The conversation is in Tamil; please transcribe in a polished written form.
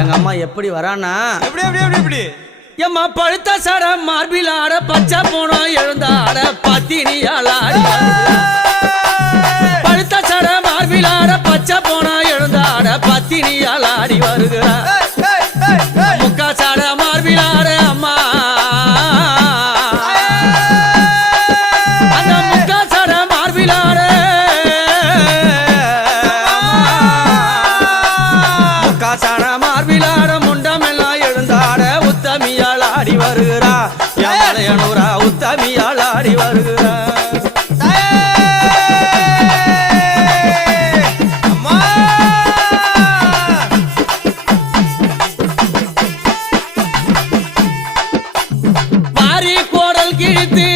எங்க அம்மா எப்படி வரானா எப்படி எப்படி எப்படி எப்படி எம்மா பழுத்த சட மார்பில் ஆட பச்சை போனோம் எழுந்தாட பத்தினியால் ஆடி பழுத்த சட மார்பில் ஆட பச்சை போனோம் எழுந்தாட பத்தினியால் ஆடி வருகிறார் முக்கா சட மார்பில் ஆட அம்மா அந்த முக்கா சட மார்பில் ஆட முக்கா சட மார்பில் ஆட முண்டமெல்லாம் எழுந்தாட உத்தமியால் ஆடி வருகிறா யானையனூரா உத்தமியால் ஆடி வருகிறா மாறி கோடல் கிழித்து